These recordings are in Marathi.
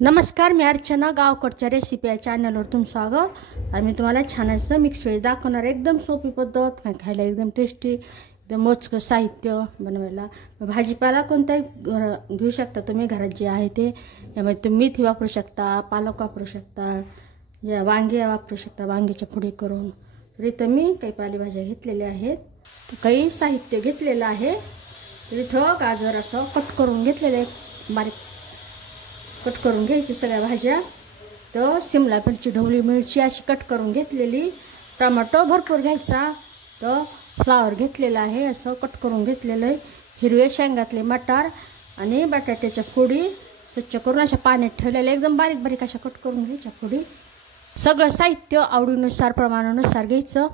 नमस्कार, मी अर्चना. गावकडच्या रेसिपी या चॅनलवर तुमचं स्वागत. आणि मी तुम्हाला छान असं मिक्स व्हेज दाखवणार. एकदम सोपी पद्धत, खायला एकदम टेस्टी, एकदम मोजकं साहित्य बनवायला. भाजीपाला कोणताही घेऊ शकता तुम्ही, घरात जे आहे ते. यामध्ये तुम्ही मेथी वापरू शकता, पालक वापरू शकता, या वांगे वापरू शकता, वांग्याच्या फोडी करून. तर इथं मी काही पालेभाज्या घेतलेल्या आहेत, काही साहित्य घेतलेलं आहे. तर इथं गाजर असं कट करून घेतलेलं आहे, बारीक कट करून घ्यायची सगळ्या भाज्या. तर शिमला मिरची, ढोबळी मिरची अशी कट करून घेतलेली. टोमॅटो भरपूर घ्यायचा. तर फ्लावर घेतलेला आहे, असं कट करून घेतलेलं आहे. हिरवे शेंगातले मटार आणि बटाट्याच्या फोडी स्वच्छ करून अशा पाण्यात ठेवलेल्या, एकदम बारीक बारीक अशा कट करून घ्यायच्या फोडी. सगळं साहित्य आवडीनुसार प्रमाणानुसार घ्यायचं.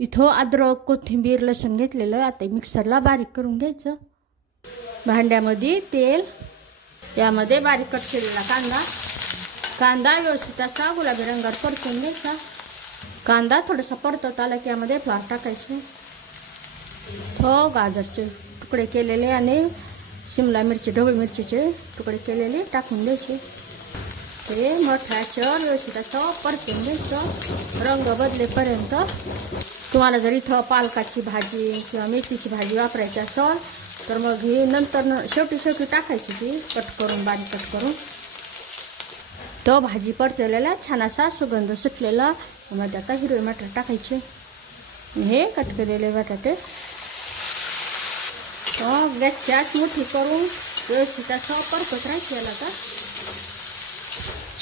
इथं अद्रक, कोथिंबीर, लसूण घेतलेलं. आता मिक्सरला बारीक करून घ्यायचं. भांड्यामध्ये तेल, यामध्ये बारीक कट केलेला कांदा व्यवस्थित असा गुलाबी रंगावर परतून घ्यायचा. कांदा थोडासा परतत आला की यामध्ये फ्लावर टाकायचे. गाजरचे तुकडे केलेले आणि शिमला मिरची, ढोबळी मिरचीचे तुकडे केलेले टाकून द्यायचे. ते मोठ्याचं व्यवस्थित असं परतून घ्यायचं रंग बदलेपर्यंत. तुम्हाला जर इथं पालकाची भाजी किंवा मेथीची भाजी वापरायची असेल तर मग ही नंतर शेवटी टाकायची, ती कट करून, बारीक कट करून. तो भाजी परतवलेला छान असा सुगंध सुटलेला. मध्ये आता हिरवे मटार टाकायचे, हे कट केलेले बटाटे. गॅसची आच मोठी करून व्यवस्थित असं परतत राहायचं. याला आता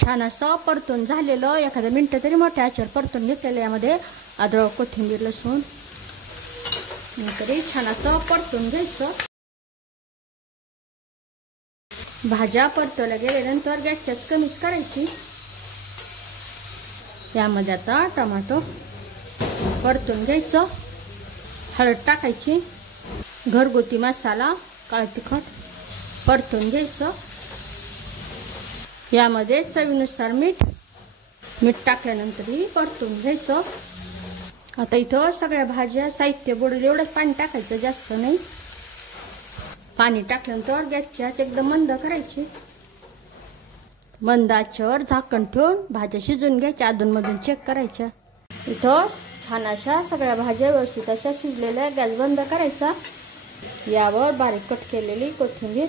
छान असं परतून झालेलं, एखाद्या मिनटं तरी मोठ्या आचेवर परतून घेतलेलं. यामध्ये अद्रक, कोथिंबीर, लसूण तरी छान असं परतून घ्यायचं. भाज्या परतवल्या गेल्यानंतर गॅसची आच कमीच करायची. यामध्ये आता टोमॅटो परतून घ्यायचं. हळद टाकायची, घरगुती मसाला, काळं तिखट परतून घ्यायचं. यामध्ये चवीनुसार मीठ टाकल्यानंतरही परतून घ्यायचं. आता इथं सगळ्या भाज्या साहित्य बुडेल एवढंच पाणी टाकायचं, जास्त नाही. पाणी टाकल्यानंतर गॅसची आच एकदम मंद करायची. मंद आचेवर झाकण ठेवून भाज्या शिजून घ्यायच्या, अधूनमधून चेक करायच्या. इथं छान अशा सगळ्या भाज्या व्यवस्थित अशा शिजलेल्या. गॅस बंद करायचा. यावर बारीक कट केलेली कोथिंबीर.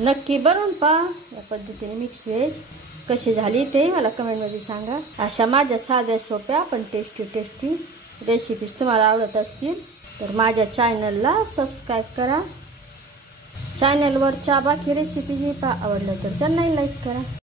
नक्की बनवून पहा या पद्धतीने मिक्स व्हेज. कशी झाली ते मला कमेंटमध्ये सांगा. अशा माझ्या साध्या सोप्या पण टेस्टी रेसिपीज तुम्हाला आवडत असतील तर माझ्या चॅनलला सबस्क्राईब करा. चॅनलवरच्या बाकी रेसिपी आवडल्या तर त्यांनाही लाईक करा.